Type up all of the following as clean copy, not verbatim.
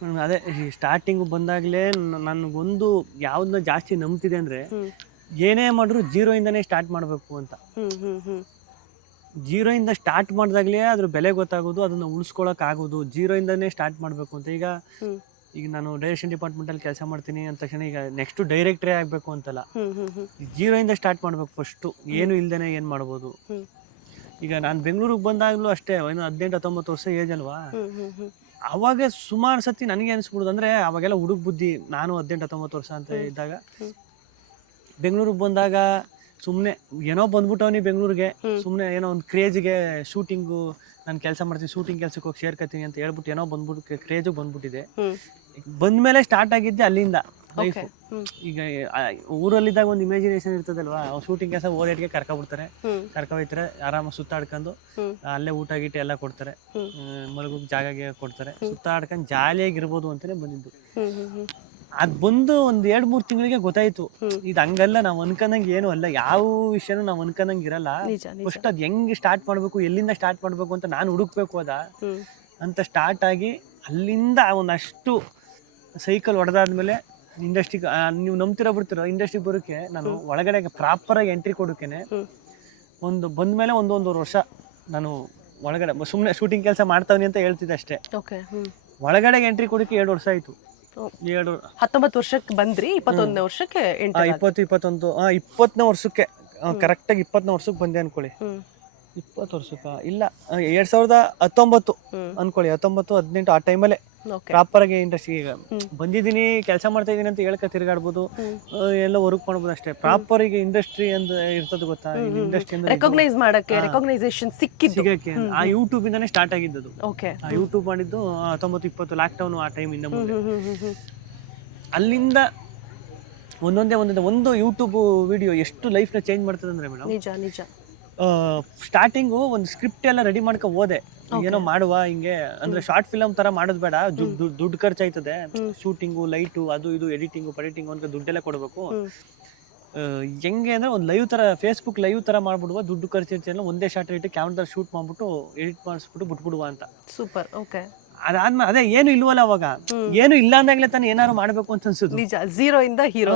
ಅದೇ ಈ ಸ್ಟಾರ್ಟಿಂಗ್ ಬಂದಾಗಲೇ ನನಗೊಂದು ಯಾವ್ದನ್ನ ಜಾಸ್ತಿ ನಂಬ್ತಿದೆ ಅಂದರೆ ಏನೇ ಮಾಡಿದ್ರು ಜೀರೋಯಿಂದನೇ ಸ್ಟಾರ್ಟ್ ಮಾಡಬೇಕು ಅಂತ. ಜೀರೋಯಿಂದ ಸ್ಟಾರ್ಟ್ ಮಾಡಿದಾಗಲೇ ಅದ್ರ ಬೆಲೆ ಗೊತ್ತಾಗೋದು, ಅದನ್ನು ಉಳಿಸ್ಕೊಳಕ್ಕಾಗೋದು. ಜೀರೋಯಿಂದನೇ ಸ್ಟಾರ್ಟ್ ಮಾಡಬೇಕು ಅಂತ. ಈಗ ನಾನು ಡೈರೆಕ್ಷನ್ ಡಿಪಾರ್ಟ್ಮೆಂಟಲ್ಲಿ ಕೆಲಸ ಮಾಡ್ತೀನಿ ಅಂದ ತಕ್ಷಣ ಈಗ ನೆಕ್ಸ್ಟ್ ಡೈರೆಕ್ಟ್ರೇ ಆಗಬೇಕು ಅಂತಲ್ಲ, ಜೀರೋಯಿಂದ ಸ್ಟಾರ್ಟ್ ಮಾಡಬೇಕು ಫಸ್ಟು. ಏನು ಇಲ್ದೇನೆ ಏನು ಮಾಡ್ಬೋದು. ಈಗ ನಾನು ಬೆಂಗಳೂರಿಗೆ ಬಂದಾಗಲೂ ಅಷ್ಟೇ, 18-19 ವರ್ಷ ಏಜ್ ಅಲ್ವಾ. ಅವಾಗ ಸುಮಾರು ಸತಿ ನನಗೆ ಅನಿಸ್ಬಿಡುದು ಅಂದರೆ ಅವಾಗೆಲ್ಲ ಹುಡುಗ ಬುದ್ಧಿ. ನಾನು 18-19 ವರ್ಷ ಅಂತ ಇದ್ದಾಗ ಬೆಂಗಳೂರಿಗೆ ಬಂದಾಗ ಸುಮ್ಮನೆ ಏನೋ ಬಂದ್ಬಿಟ್ಟವನಿ ಬೆಂಗಳೂರಿಗೆ, ಸುಮ್ಮನೆ ಏನೋ ಒಂದು ಕ್ರೇಜ್ಗೆ ಶೂಟಿಂಗು, ನಾನು ಕೆಲಸ ಮಾಡ್ತೀನಿ ಶೂಟಿಂಗ್ ಕೆಲಸಕ್ಕೆ ಹೋಗಿ ಸೇರ್ಕೊತೀನಿ ಅಂತ ಹೇಳ್ಬಿಟ್ಟು ಏನೋ ಬಂದ್ಬಿಟ್ಟು ಕ್ರೇಜಿಗೆ ಬಂದ್ಬಿಟ್ಟಿದೆ. ಬಂದ್ಮೇಲೆ ಸ್ಟಾರ್ಟ್ ಆಗಿದ್ದೆ ಅಲ್ಲಿಂದ ಲೈಫ್. ಈಗ ಊರಲ್ಲಿದ್ದಾಗ ಒಂದು ಇಮ್ಯಾಜಿನೇಷನ್ ಇರ್ತದಲ್ವಾ, ಶೂಟಿಂಗ್ ಕೆಲಸ ಓದೇಟ್ಗೆ ಕರ್ಕೊಬಿಡ್ತಾರೆ, ಕರ್ಕೊಯ್ತಾರೆ, ಆರಾಮಾಗಿ ಸುತ್ತಾಡ್ಕೊಂಡು ಅಲ್ಲೇ ಊಟ ಗೀಟ ಎಲ್ಲ ಕೊಡ್ತಾರೆ, ಮಲಗೋಕ್ ಜಾಗಗೆ ಕೊಡ್ತಾರೆ, ಸುತ್ತಾಡ್ಕೊಂಡು ಜಾಲಿಯಾಗಿರ್ಬೋದು ಅಂತಾನೆ ಬಂದಿದ್ದು. ಅದ್ ಬಂದು ಒಂದ್ 2-3 ತಿಂಗಳಿಗೆ ಗೊತ್ತಾಯ್ತು ಇದು ಹಂಗಲ್ಲ, ನಾವ್ ಅನ್ಕೊಂಡಂಗೆ ಏನು ಅಲ್ಲ, ಯಾವ ವಿಷಯನೂ ನಾವ್ ಅನ್ಕೊಂಡಂಗೆ ಇರಲ್ಲ. ಫಸ್ಟ್ ಅದ್ ಹೆಂಗ್ ಸ್ಟಾರ್ಟ್ ಮಾಡ್ಬೇಕು, ಎಲ್ಲಿಂದ ಸ್ಟಾರ್ಟ್ ಮಾಡ್ಬೇಕು ಅಂತ ನಾನು ಹುಡುಕ್ಬೇಕು ಅಂತ ಸ್ಟಾರ್ಟ್ ಆಗಿ ಅಲ್ಲಿಂದ ಒಂದಷ್ಟು ಸೈಕಲ್ ಹೊಡೆದಾದ್ಮೇಲೆ ಇಂಡಸ್ಟ್ರಿಗೆ ನೀವು ನಂಬ್ತಿರೋ ಬಿಡ್ತಿರೋ ಇಂಡಸ್ಟ್ರಿಗೆ ಬರೋಕೆ ನಾನು ಒಳಗಡೆ ಪ್ರಾಪರ್ ಆಗಿ ಎಂಟ್ರಿ ಕೊಡೋಕೆನೆ ಬಂದ್ಮೇಲೆ ಒಂದೂವರೆ ವರ್ಷ ನಾನು ಒಳಗಡೆ ಸುಮ್ಮನೆ ಶೂಟಿಂಗ್ ಕೆಲಸ ಮಾಡ್ತಾವನಿ ಅಂತ ಹೇಳ್ತಿದ್ದೆ ಅಷ್ಟೇ. ಒಳಗಡೆಗೆ ಎಂಟ್ರಿ ಕೊಡೋಕೆ 2 ವರ್ಷ ಆಯ್ತು. 19 ವರ್ಷಕ್ಕೆ ಬಂದ್ರಿ, 21ನೇ ವರ್ಷಕ್ಕೆ 20ನೇ ವರ್ಷಕ್ಕೆ ಕರೆಕ್ಟಾಗಿ 20ನೇ ವರ್ಷಕ್ಕೆ ಬಂದೆ ಅನ್ಕೊಳ್ಳಿ. 20 ವರ್ಷಕ್ಕ ಇಲ್ಲ 2019 ಅನ್ಕೊಳ್ಳಿ, 19-18 ಆ ಟೈಮಲ್ಲೇ ಪ್ರಾಪರ್ ಆಗಿ ಇಂಡಸ್ಟ್ರಿ ಈಗ ಬಂದಿದ್ದೀನಿ, ಕೆಲಸ ಮಾಡ್ತಾ ಇದೀನಿ ಅಂತ ಹೇಳ್ಕ ತಿರ್ಗಾಡ್ಬೋದು, ಎಲ್ಲ ವರ್ಕ್ ಮಾಡ್ಬೋದು ಅಷ್ಟೇ. ಪ್ರಾಪರ್ ಈಗ ಇಂಡಸ್ಟ್ರಿ ಅಂತ ಇರ್ತದ ಗೊತ್ತಾ, ಇಂಡಸ್ಟ್ರಿ ಅಂದ್ರೆ ರೆಕಾಗ್ನೈಸ್ ಮಾಡಕ್ಕೆ ರೆಕಾಗ್ನೈಸೇಷನ್ ಸಿಕ್ಕಿದ್ದಕ್ಕೆ ಆ ಯೂಟ್ಯೂಬ್ ಇಂದಾನೆ ಸ್ಟಾರ್ಟ್ ಆಗಿದ್ದದು. ಆ ಯೂಟ್ಯೂಬ್ ಮಾಡಿದ್ದು 19-20 ಲಾಕ್ ಡೌನ್ ಆ ಟೈಮ್ ಇಂದ ಮುಂದೆ. ಅಲ್ಲಿಂದ ಒಂದು ಯೂಟ್ಯೂಬ್ ವಿಡಿಯೋ ಎಷ್ಟು ಲೈಫ್ ನ ಚೇಂಜ್ ಮಾಡ್ತದೆ ಅಂದ್ರೆ ಮೇಡಮ್, ನಿಜ. ಸ್ಟಾರ್ಟಿಂಗು ಒಂದು ಸ್ಕ್ರಿಪ್ಟ್ ಎಲ್ಲ ರೆಡಿ ಮಾಡ್ಕೊ ಹೋದೆ, ಏನೋ ಮಾಡುವ ಹಿಂಗೆ ಅಂದ್ರೆ ಶಾರ್ಟ್ ಫಿಲಮ್ ತರ ಮಾಡೋದು ಬೇಡ, ದುಡ್ಡು ಖರ್ಚಾಯ್ತದೆ, ಶೂಟಿಂಗು, ಲೈಟು, ಅದು ಇದು, ಎಡಿಟಿಂಗು ಪಡಿಟಿಂಗು ಅಂತ ದುಡ್ಡೆಲ್ಲ ಕೊಡಬೇಕು. ಹೆಂಗೆ ಅಂದ್ರೆ ಒಂದು ಲೈವ್ ತರ, ಫೇಸ್ಬುಕ್ ಲೈವ್ ತರ ಮಾಡ್ಬಿಡುವ, ದುಡ್ಡು ಖರ್ಚಿರ್ತಿಲ್ಲ, ಒಂದೇ ಶಾರ್ಟ್ ಇಟ್ಟು ಕ್ಯಾಮ್ರಾ ಶೂಟ್ ಮಾಡ್ಬಿಟ್ಟು ಎಡಿಟ್ ಮಾಡಿಸ್ಬಿಟ್ಟು ಬಿಟ್ಬಿಡುವ ಅಂತ. ಸೂಪರ್. ಅದಾದ್ಮೇಲೆ ಅದೇ ಏನು ಇಲ್ವಲ್ಲ, ಅವಾಗ ಏನು ಇಲ್ಲ ಅಂದಾಗ್ಲೇ ತಾನೆ ಏನಾರು ಮಾಡ್ಬೇಕು ಅಂತ ಅನ್ಸುದು. ನಿಜ, ಝೀರೋ ಇಂದ ಹೀರೋ.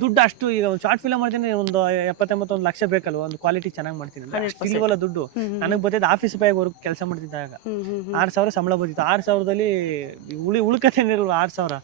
ದುಡ್ಡು ಅಷ್ಟು, ಈಗ ಒಂದು ಶಾರ್ಟ್ ಫಿಲಮ್ ಮಾಡ್ತೀನಿ ಒಂದು 70-81 ಲಕ್ಷ ಬೇಕಲ್ವ, ಒಂದು ಕ್ವಾಲಿಟಿ ಚೆನ್ನಾಗಿ ಮಾಡ್ತೀನಿ ಅಷ್ಟು ಇಲ್ವಲ್ಲ ದುಡ್ಡು. ನನಗೆ ಬರ್ತೈತೆ ಆಫೀಸ್ ಬಾಯ್ ವರ್ಕ್ ಕೆಲಸ ಮಾಡ್ತಿದ್ದಾಗ 6,000 ಸಂಬಳ ಬರ್ತಿತ್ತು. 6,000ದಲ್ಲಿ ಉಳ್ಕತೇನಿರಲ್ವ 6,000.